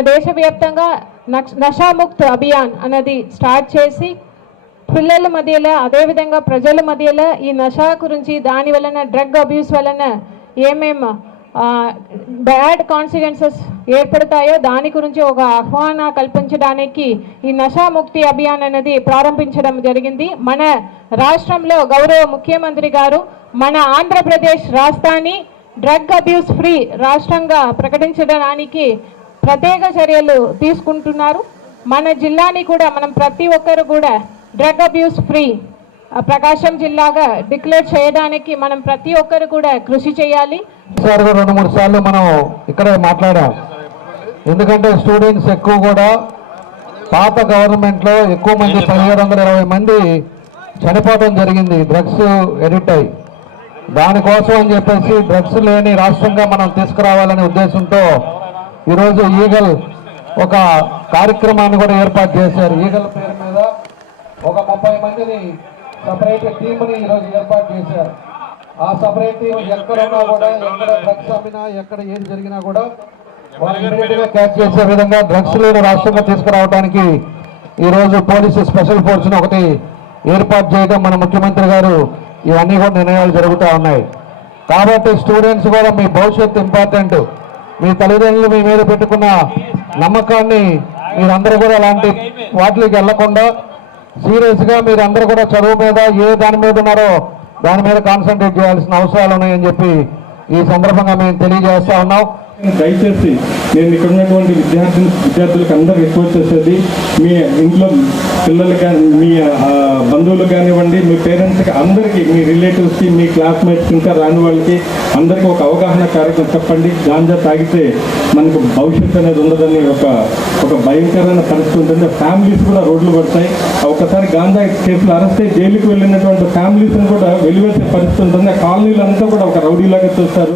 దేశవ్యాప్తంగా నషాముక్త్ అభియాన్ అన్నది స్టార్ట్ చేసి పిల్లల మధ్యలో అదేవిధంగా ప్రజల మధ్యలో ఈ నషా గురించి దాని వలన డ్రగ్ అబ్యూస్ వలన ఏమేం బ్యాడ్ కాన్సిక్వెన్సెస్ ఏర్పడతాయో దాని గురించి ఒక ఆహ్వాన కల్పించడానికి ఈ నషాముక్తి అభియాన్ అనేది ప్రారంభించడం జరిగింది. మన రాష్ట్రంలో గౌరవ ముఖ్యమంత్రి గారు మన ఆంధ్రప్రదేశ్ రాష్ట్రాన్ని డ్రగ్ అబ్యూస్ ఫ్రీ రాష్ట్రంగా ప్రకటించడానికి ప్రత్యేక చర్యలు తీసుకుంటున్నారు. మన జిల్లాని కూడా మనం ప్రతి ఒక్కరు కూడా డ్రగ్ అబ్యూస్ ఫ్రీ ప్రకాశం జిల్లాగా డిక్లేర్ చేయడానికి మనం ప్రతి ఒక్కరు కూడా కృషి చేయాలి. సార్ రెండు మూడు సార్లు మనం ఇక్కడే మాట్లాడాం. ఎందుకంటే స్టూడెంట్స్ ఎక్కువ కూడా పాత గవర్నమెంట్లో ఎక్కువ మంది పదిహేడు వందల ఇరవై మంది చనిపోవడం జరిగింది. డ్రగ్స్ ఎడిట్ అయ్యి. దానికోసం అని చెప్పేసి డ్రగ్స్ లేని రాష్ట్రంగా మనం తీసుకురావాలనే ఉద్దేశంతో ఈరోజు ఈగల్ ఒక కార్యక్రమాన్ని కూడా ఏర్పాటు చేశారు. ఈగల్ పేరు మీద ఒక ముప్పై మందిని సపరేట్ టీంని ఈరోజు ఏర్పాటు చేశారు. ఆ సపరేట్ టీం ఎక్కడున్నా కూడా ఎక్కడ డ్రగ్స్ అమ్మినా ఎక్కడ ఏది జరిగినా కూడా వాళ్ళు క్యాచ్ చేసే విధంగా డ్రగ్స్ లేని రాష్ట్రంగా తీసుకురావడానికి ఈరోజు పోలీసు స్పెషల్ ఫోర్స్ను ఒకటి ఏర్పాటు చేయడం మన ముఖ్యమంత్రి గారు ఇవన్నీ కూడా నిర్ణయాలు జరుగుతూ ఉన్నాయి. కాబట్టి స్టూడెంట్స్ కూడా మీ భవిష్యత్తు ఇంపార్టెంట్. మీ తల్లిదండ్రులు మీ మీద పెట్టుకున్న నమ్మకాన్ని మీరందరూ కూడా అలాంటి వాటికి వెళ్ళకుండా సీరియస్గా మీరందరూ కూడా చదువు మీద ఏ దాని మీద ఉన్నారో దాని మీద కాన్సన్ట్రేట్ చేయాల్సిన అవసరాలు ఉన్నాయని చెప్పి ఈ సందర్భంగా మేము తెలియజేస్తా ఉన్నాం. దయచేసి నేను ఇక్కడ ఉన్నటువంటి విద్యార్థి విద్యార్థులకు అందరూ రిక్వెస్ట్ చేసేది మీ ఇంట్లో పిల్లలు కానీ మీ బంధువులు కానివ్వండి మీ పేరెంట్స్కి అందరికీ మీ రిలేటివ్స్కి మీ క్లాస్మేట్స్ ఇంకా రాని వాళ్ళకి అందరికీ ఒక అవగాహన కార్యక్రమం చెప్పండి. గాంజా తాగితే మనకు భవిష్యత్తు అనేది ఉండదని ఒక ఒక భయంకరమైన పరిస్థితి ఉంటుంది. ఫ్యామిలీస్ కూడా రోడ్లు పడతాయి. ఒకసారి గాంజా కేసులు అరెస్ట్ అయ్యి జైలుకి వెళ్ళినటువంటి ఫ్యామిలీస్ని కూడా వెలివేసే పరిస్థితి ఉంటుంది. ఆ కాలనీలు అంతా కూడా ఒక రౌడీలాగా చూస్తారు.